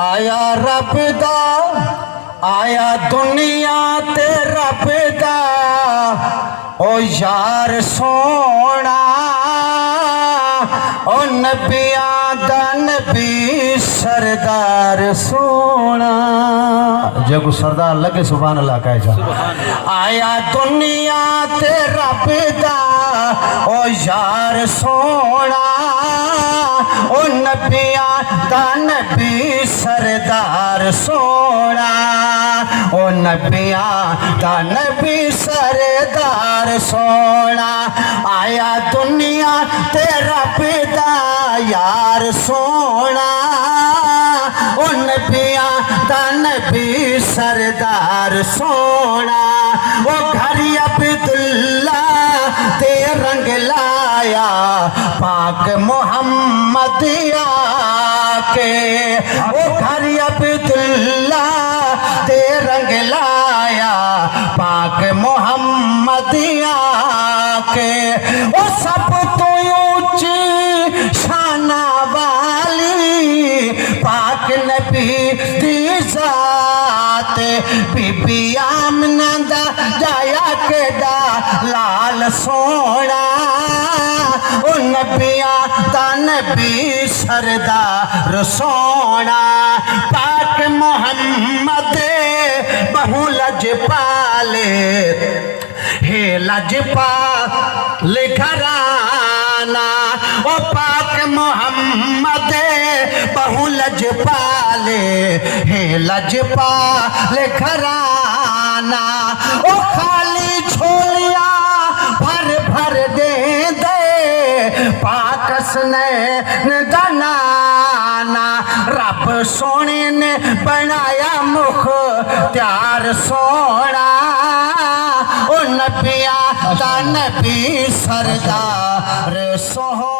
आया रब दा आया दुनिया ते रब दा ओ यार सोना ओ नबियां दा नबी सरदार सोना। जब सरदार लगे सुभान अल्लाह कह जा। आया दुनिया ते रब दा ओ यार सोना ओ नबियां दा नबी सरदार सोना ओ नबियां दा नबी सरदार सोना। आया दुनिया ते रब दा यार सोना ओ नबियां दा नबी सरदार सोना। ओ घर अब्दुल्ला ते रंग लाया पाक मोहम्मद आके ओ घर अब्दुल्ला ते रंग लाया पाक मोहम्मद आके। ओ सब तो ऊंची शाना वाली पाक नबी दी जात बीबी आमना दा जाया केदा लाल सोना ओ नबियां दा नबी सरदार सोना। पाक मोहम्मद बहु लजपाले हे लजपाले घराना ओ पाक मोहम्मद बहु लजपाले हे लजपाले घराना। ओ खाली छोलिया भर भर दे पाकस ने दनाना। रब सोने ने बनाया मुख त्यार सोना ओ नबियां दा नबी सरदार सोना।